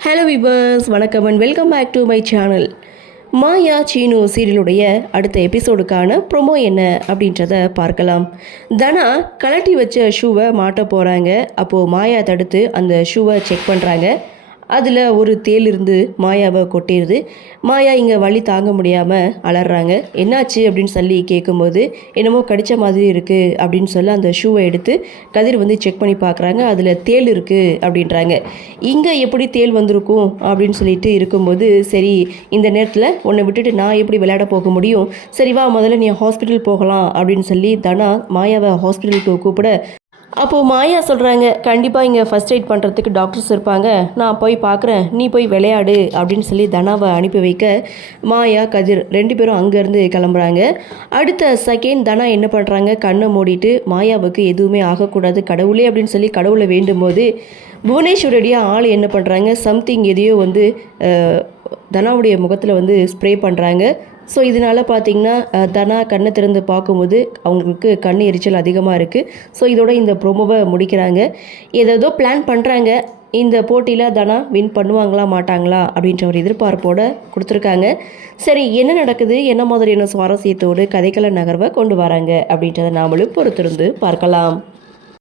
Hello viewers, வணக்கம் and welcome back to my channel. Maya Seenu சீரியலுடைய அடுத்த எபிசோடுக்கான ப்ரொமோ என்ன அப்படின்றத பார்க்கலாம். தனா கலட்டி வச்ச ஷூவை மாட்ட போகிறாங்க. அப்போது மாயா தடுத்து அந்த ஷூவை செக் பண்ணுறாங்க. அதில் ஒரு தேல் இருந்து மாயாவை கொட்டிடுது. மாயா இங்கே வலி தாங்க முடியாமல் அலறாங்க. என்னாச்சு அப்படின்னு சொல்லி கேட்கும்போது என்னமோ கடித்த மாதிரி இருக்குது அப்படின்னு சொல்லி அந்த ஷூவை எடுத்து கதிர் செக் பண்ணி பார்க்குறாங்க. அதில் தேல் இருக்குது அப்படின்றாங்க. இங்கே எப்படி தேல் வந்திருக்கும் அப்படின்னு சொல்லிட்டு இருக்கும்போது, சரி இந்த நேரத்தில் உன்னை விட்டுட்டு நான் எப்படி விளையாட போக முடியும், சரி வா முதல்ல நீ ஹாஸ்பிட்டல் போகலாம் அப்படின்னு சொல்லி தனா மாயாவை ஹாஸ்பிட்டலுக்கு கூப்பிட, அப்போது மாயா சொல்கிறாங்க, கண்டிப்பாக இங்கே ஃபஸ்ட் எய்ட் பண்ணுறதுக்கு டாக்டர்ஸ் இருப்பாங்க, நான் போய் பார்க்குறேன், நீ போய் விளையாடு அப்படின்னு சொல்லி தனாவை அனுப்பி வைக்க மாயா கதிர் 2 பேரும் அங்கேருந்து கிளம்புறாங்க. அடுத்த செகண்ட் தனா என்ன பண்ணுறாங்க, கண்ணை மூடிட்டு மாயாவுக்கு எதுவுமே ஆகக்கூடாது கடவுளே அப்படின்னு சொல்லி கடவுளை வேண்டும் போது புவனேஸ்வரடியாக ஆள் என்ன பண்ணுறாங்க, சம்திங் எதையோ தனாவுடைய முகத்தில் ஸ்ப்ரே பண்ணுறாங்க. ஸோ இதனால் பார்த்திங்கன்னா தனா கண்ணை திறந்து பார்க்கும்போது அவங்களுக்கு கண் எரிச்சல் அதிகமாக இருக்குது. ஸோ இதோட இந்த ப்ரோமோவை முடிக்கிறாங்க. ஏதோ பிளான் பண்ணுறாங்க. இந்த போட்டியில் தனா வின் பண்ணுவாங்களா மாட்டாங்களா அப்படின்ற ஒரு எதிர்பார்ப்போடு கொடுத்துருக்காங்க. சரி என்ன நடக்குது, என்ன மாதிரியான சுவாரஸ்யத்தோடு கதைக்கள நகர்வை கொண்டு வராங்க அப்படின்றத நாமளும் பொறுத்திருந்து பார்க்கலாம்.